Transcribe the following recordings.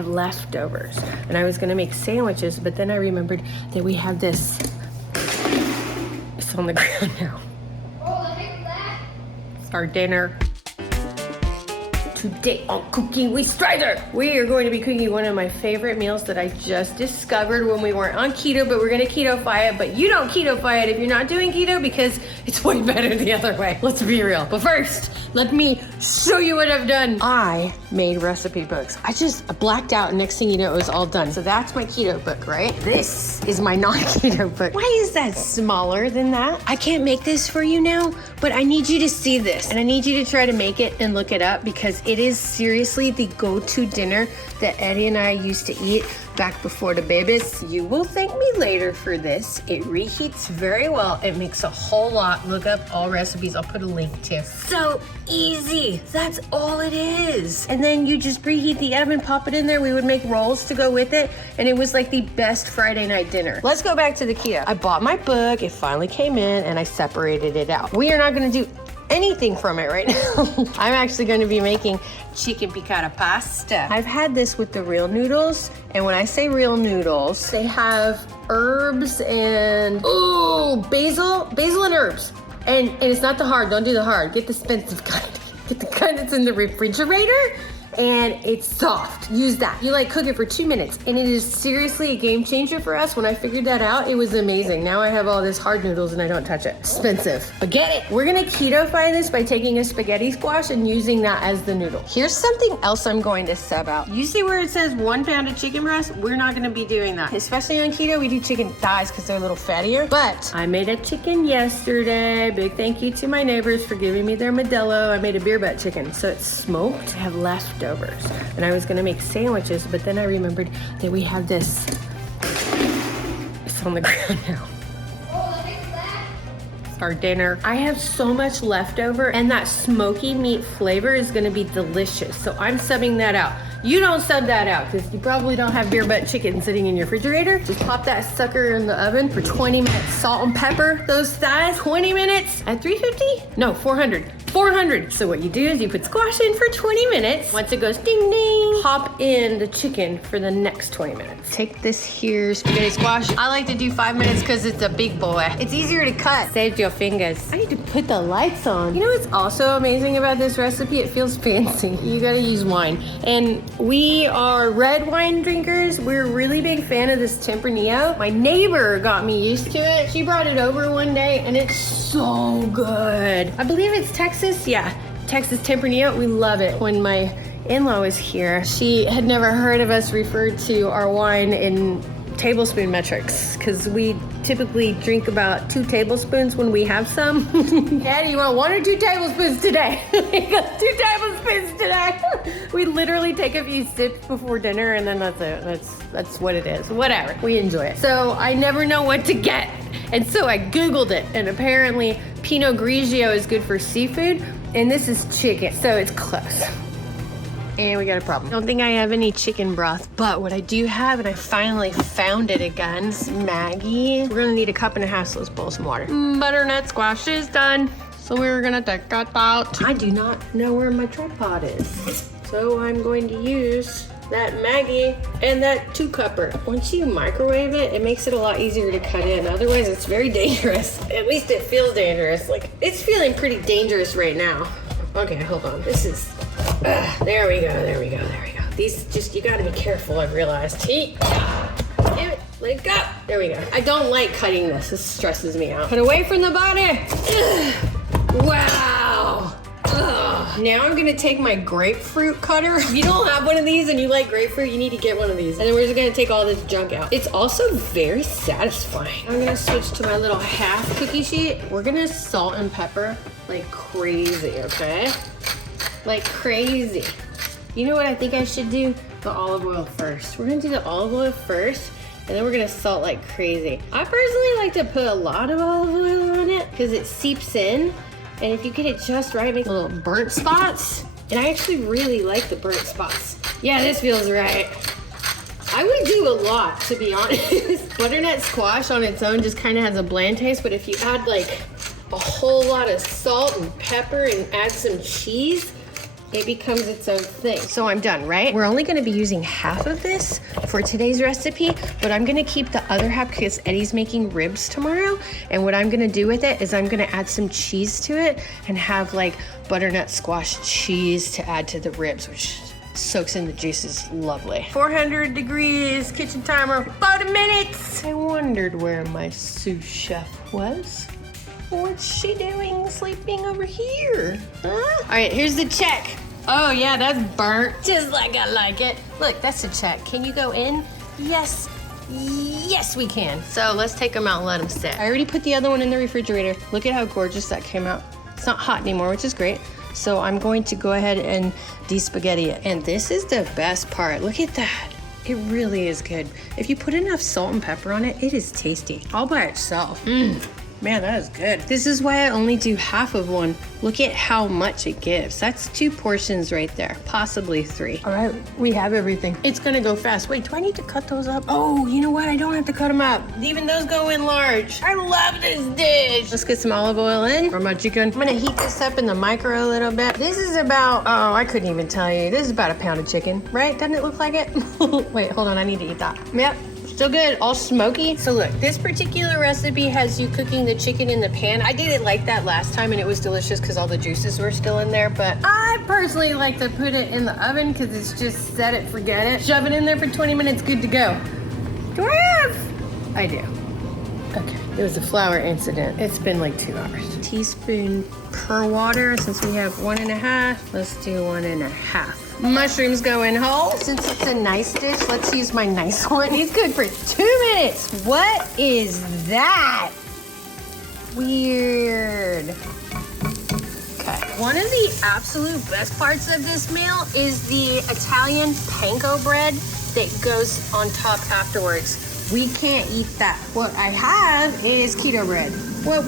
have leftovers. And I was gonna make sandwiches, but then I remembered that we have this. It's on the ground now. Oh, the heck is that? It's our dinner. Today on Cooking with Stridor, we are going to be cooking one of my favorite meals that I just discovered when we weren't on keto, but we're gonna keto-fy it. But you don't keto-fy it if you're not doing keto because it's way better the other way. Let's be real. But first, let me show you what I've done. I made recipe books. I blacked out, and next thing you know, it was all done. So that's my keto book, right? This is my non-keto book. Why is that smaller than that? I can't make this for you now, but I need you to see this. And I need you to try to make it and look it up because it is seriously the go-to dinner that Eddie and I used to eat back before the babies. You will thank me later for this. It reheats very well. It makes a whole lot. Look up all recipes. I'll put a link to. So easy. That's all it is. And then you just preheat the oven, pop it in there. We would make rolls to go with it. And it was like the best Friday night dinner. Let's go back to the keto. I bought my book. It finally came in and I separated it out. We are not going to do anything from it right now. I'm actually going to be making chicken piccata pasta. I've had this with the real noodles, and when I say real noodles, they have herbs and basil and herbs. And it's not the hard, don't do the hard. Get the expensive kind. Get the kind that's in the refrigerator. And it's soft. Use that. You cook it for 2 minutes. And it is seriously a game changer for us. When I figured that out, it was amazing. Now I have all this hard noodles and I don't touch it. Expensive. But get it. We're gonna keto-fy this by taking a spaghetti squash and using that as the noodle. Here's something else I'm going to sub out. You see where it says 1 pound of chicken breast? We're not gonna be doing that. Especially on keto, we do chicken thighs because they're a little fattier. But I made a chicken yesterday. Big thank you to my neighbors for giving me their Modelo. I made a beer butt chicken. So it's smoked. I have leftovers. And I was gonna make sandwiches, but then I remembered that we have this. It's on the ground now. Oh, the heck is that? It's our dinner. I have so much leftover, and that smoky meat flavor is gonna be delicious. So I'm subbing that out. You don't sub that out because you probably don't have beer butt chicken sitting in your refrigerator. Just pop that sucker in the oven for 20 minutes. Salt and pepper those thighs. 20 minutes at 350? No, 400. 400. So what you do is you put squash in for 20 minutes. Once it goes ding ding, pop in the chicken for the next 20 minutes. Take this here spaghetti squash. I like to do 5 minutes because it's a big boy. It's easier to cut. Saves your fingers. I need to put the lights on. You know what's also amazing about this recipe? It feels fancy. You gotta use wine. And we are red wine drinkers. We're a really big fan of this Tempranillo. My neighbor got me used to it. She brought it over one day and it's so good. I believe it's Texas. Yeah, Texas Tempranillo. We love it. When my in-law was here, she had never heard of us refer to our wine in tablespoon metrics because we typically drink about 2 tablespoons when we have some. Daddy, you want 1 or 2 tablespoons today? We got 2 tablespoons today. We literally take a few sips before dinner and then that's it. That's what it is. Whatever. We enjoy it. So I never know what to get. And so I Googled it, and apparently Pinot Grigio is good for seafood, and this is chicken, so it's close. And we got a problem. I don't think I have any chicken broth, but what I do have, and I finally found it again, is Maggie. We're gonna need 1.5 cups, so let's boil some water. Butternut squash is done, so we're gonna take that out. I do not know where my tripod is, so I'm going to use that Maggie and that 2-cupper. Once you microwave it, it makes it a lot easier to cut in. Otherwise, it's very dangerous. At least it feels dangerous. It's feeling pretty dangerous right now. Okay, hold on. This is, there we go. These you gotta be careful, I've realized. Heat. Give it, let it go. There we go. I don't like cutting this. This stresses me out. Cut away from the body. Wow. Now I'm gonna take my grapefruit cutter. If you don't have one of these and you like grapefruit, you need to get one of these. And then we're just gonna take all this junk out. It's also very satisfying. I'm gonna switch to my little half cookie sheet. We're gonna salt and pepper like crazy, okay? Like crazy. You know what I think I should do? The olive oil first. We're gonna do the olive oil first, and then we're gonna salt like crazy. I personally like to put a lot of olive oil on it because it seeps in. And if you get it just right, it makes little burnt spots. And I actually really like the burnt spots. Yeah, this feels right. I would do a lot, to be honest. Butternut squash on its own just kind of has a bland taste, but if you add like a whole lot of salt and pepper and add some cheese, it becomes its own thing. So I'm done, right? We're only gonna be using half of this for today's recipe, but I'm gonna keep the other half because Eddie's making ribs tomorrow. And what I'm gonna do with it is I'm gonna add some cheese to it and have like butternut squash cheese to add to the ribs, which soaks in the juices. Lovely. 400 degrees, kitchen timer, 40 minutes. I wondered where my sous chef was. What's she doing sleeping over here? Huh? All right, here's the check. Oh yeah, that's burnt, just like I like it. Look, that's a check. Can you go in? Yes. Yes, we can. So let's take them out and let them sit. I already put the other one in the refrigerator. Look at how gorgeous that came out. It's not hot anymore, which is great. So I'm going to go ahead and de-spaghetti it. And this is the best part. Look at that. It really is good. If you put enough salt and pepper on it, it is tasty. All by itself. Man, that is good. This is why I only do half of one. Look at how much it gives. That's 2 portions right there, possibly 3. All right, we have everything. It's gonna go fast. Wait, do I need to cut those up? Oh, you know what? I don't have to cut them up. Even those go in large. I love this dish. Let's get some olive oil in for my chicken. I'm gonna heat this up in the micro a little bit. This is about, oh, I couldn't even tell you. This is about a pound of chicken, right? Doesn't it look like it? Wait, hold on, I need to eat that. Yep. Still good, all smoky. So look, this particular recipe has you cooking the chicken in the pan. I did it like that last time and it was delicious because all the juices were still in there, but I personally like to put it in the oven because it's just set it, forget it. Shove it in there for 20 minutes, good to go. Do I have? I do. Okay, it was a flour incident. It's been like 2 hours. Teaspoon per water, since we have 1.5, let's do 1.5. Mushrooms go in whole. Since it's a nice dish, let's use my nice one. He's good for 2 minutes. What is that? Weird. Okay. One of the absolute best parts of this meal is the Italian panko bread that goes on top afterwards. We can't eat that. What I have is keto bread. What?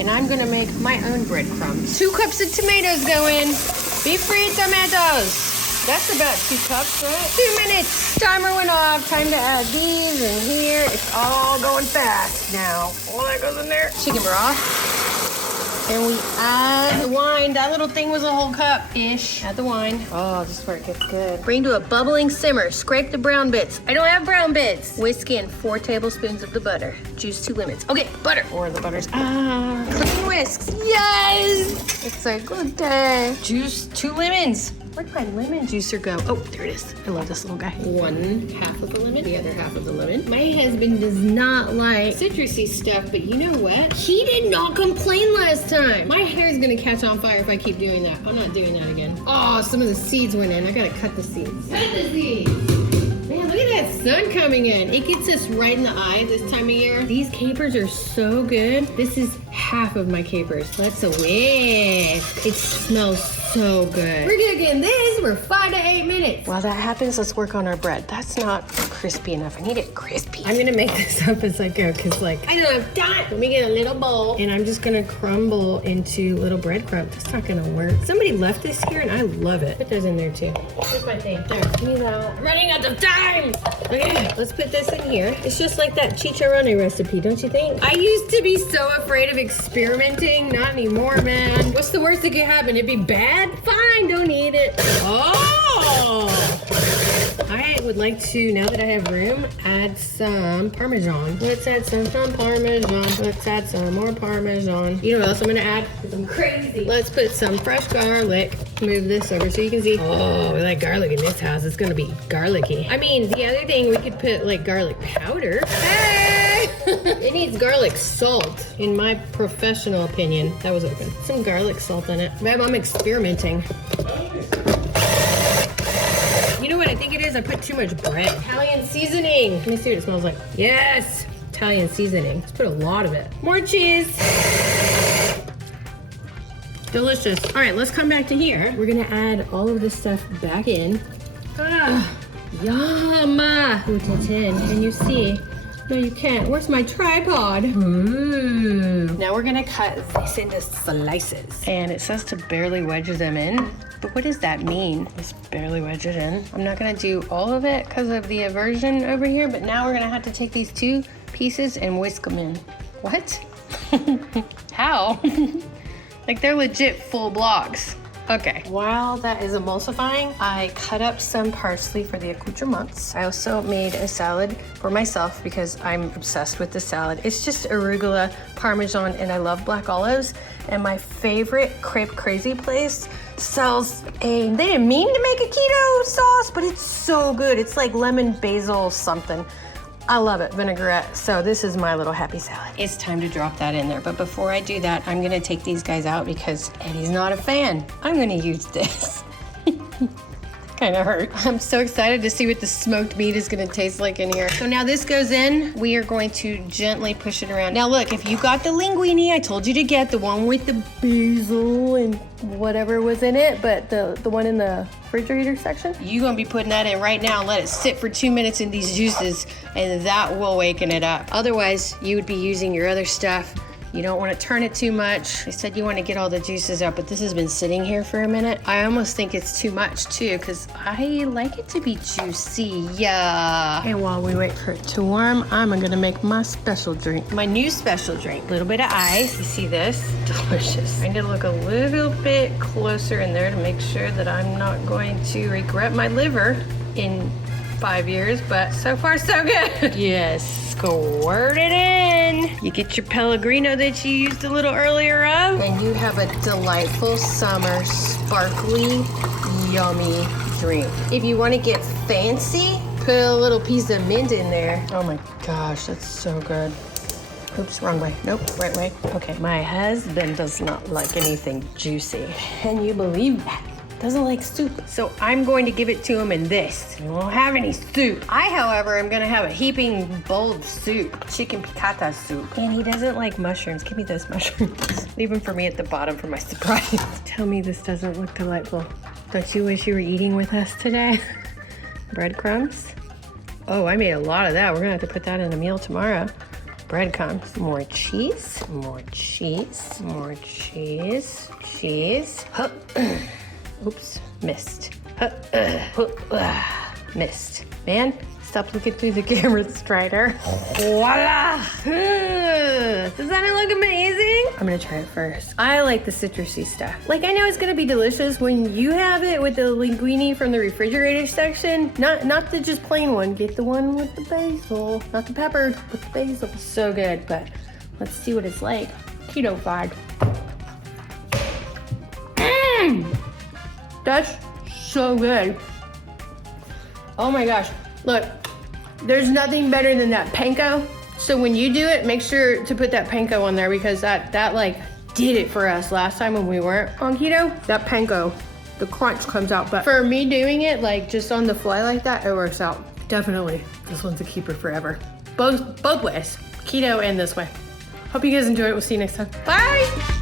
And I'm gonna make my own breadcrumbs. 2 cups of tomatoes go in. Be free tomatoes. That's about 2 cups, right? 2 minutes. Timer went off. Time to add these in here. It's all going fast now. All that goes in there. Chicken broth. And we add the wine. That little thing was a whole cup-ish. Add the wine. Oh, this is where it gets good. Bring to a bubbling simmer. Scrape the brown bits. I don't have brown bits. Whisk in 4 tablespoons of the butter. Juice 2 lemons. Okay, butter. Or the butters. Cooking whisks. Yes! It's a good day. Juice 2 lemons. Where'd my lemon juicer go? Oh, there it is. I love this little guy. 1/2 of the lemon, the other half of the lemon. My husband does not like citrusy stuff, but you know what? He did not complain last time. My hair's gonna catch on fire if I keep doing that. I'm not doing that again. Oh, some of the seeds went in. I gotta cut the seeds. Cut the seeds! Man, look at that sun coming in. It gets us right in the eye this time of year. These capers are so good. This is half of my capers. Let's a whisk. It smells so good. We're cooking this for 5 to 8 minutes. While that happens, let's work on our bread. That's not crispy enough. I need it crispy. I'm gonna make this up as I go because like, I don't have time. Let me get a little bowl and I'm just gonna crumble into little breadcrumbs. That's not gonna work. Somebody left this here and I love it. Put those in there too. Here's my thing. There, give me that. I'm running out of time. Okay, let's put this in here. It's just like that chicharrone recipe, don't you think? I used to be so afraid of experimenting. Not anymore, man. What's the worst that could happen? It'd be bad? Fine, don't eat it. Oh! I would like to, now that I have room, add some Parmesan. Let's add some Parmesan. Let's add some more Parmesan. You know what else I'm gonna add? Because I'm crazy. Let's put some fresh garlic. Move this over so you can see. Oh, we like garlic in this house. It's gonna be garlicky. I mean, the other thing, we could put like garlic powder. Hey! It needs garlic salt, in my professional opinion. That was open. Some garlic salt in it. Babe, I'm experimenting. You know what I think it is? I put too much bread. Italian seasoning. Let me see what it smells like. Yes! Italian seasoning. Let's put a lot of it. More cheese. Delicious. All right, let's come back to here. We're gonna add all of this stuff back in. Ah, yum! Ooh, that's in. Can you see? No, you can't. Where's my tripod? Now we're gonna cut this into slices. And it says to barely wedge them in. But what does that mean? Just barely wedge it in. I'm not gonna do all of it because of the aversion over here, but now we're gonna have to take these 2 pieces and whisk them in. What? How? Like they're legit full blocks. Okay, while that is emulsifying, I cut up some parsley for the accoutrements. I also made a salad for myself because I'm obsessed with the salad. It's just arugula, parmesan, and I love black olives. And my favorite Crepe Crazy place sells they didn't mean to make a keto sauce, but it's so good. It's like lemon basil something. I love it, vinaigrette. So this is my little happy salad. It's time to drop that in there. But before I do that, I'm gonna take these guys out because Eddie's not a fan. I'm gonna use this. Kind of hurt. I'm so excited to see what the smoked meat is gonna taste like in here. So now this goes in. We are going to gently push it around. Now look, if you got the linguine, I told you to get the one with the basil and whatever was in it, but the one in the refrigerator section. You're gonna be putting that in right now and let it sit for 2 minutes in these juices, and that will waken it up. Otherwise, you would be using your other stuff. You don't want to turn it too much. They said you want to get all the juices out, but this has been sitting here for a minute. I almost think it's too much too, because I like it to be juicy. Yeah. And while we wait for it to warm, I'm gonna make my special drink. My new special drink. A little bit of ice. You see this? Delicious. I'm gonna look a little bit closer in there to make sure that I'm not going to regret my liver in 5 years, but so far so good. Yes. Squirt it in. You get your Pellegrino that you used a little earlier of, and you have a delightful summer, sparkly, yummy drink. If you want to get fancy, put a little piece of mint in there. Oh my gosh, that's so good. Oops, wrong way. Nope, right way. Okay, my husband does not like anything juicy. Can you believe that? Doesn't like soup. So I'm going to give it to him in this. He won't have any soup. I, however, am gonna have a heaping bowl of soup. Chicken piccata soup. And he doesn't like mushrooms. Give me those mushrooms. Leave them for me at the bottom for my surprise. Tell me this doesn't look delightful. Don't you wish you were eating with us today? Breadcrumbs? Oh, I made a lot of that. We're gonna have to put that in a meal tomorrow. Breadcrumbs. More cheese. More cheese. More cheese. Cheese. Oops, missed. Missed. Man, stop looking through the camera, Stridor. Voila! Doesn't it look amazing? I'm gonna try it first. I like the citrusy stuff. Like, I know it's gonna be delicious when you have it with the linguine from the refrigerator section. Not the just plain one. Get the one with the basil. Not the pepper, but the basil. So good, but let's see what it's like. Keto-fied. That's so good. Oh my gosh. Look, there's nothing better than that panko. So when you do it, make sure to put that panko on there because that like did it for us last time when we weren't on keto. That panko, the crunch comes out. But for me doing it like just on the fly like that, it works out. Definitely, this one's a keeper forever. Both ways, keto and this way. Hope you guys enjoyed it. We'll see you next time. Bye.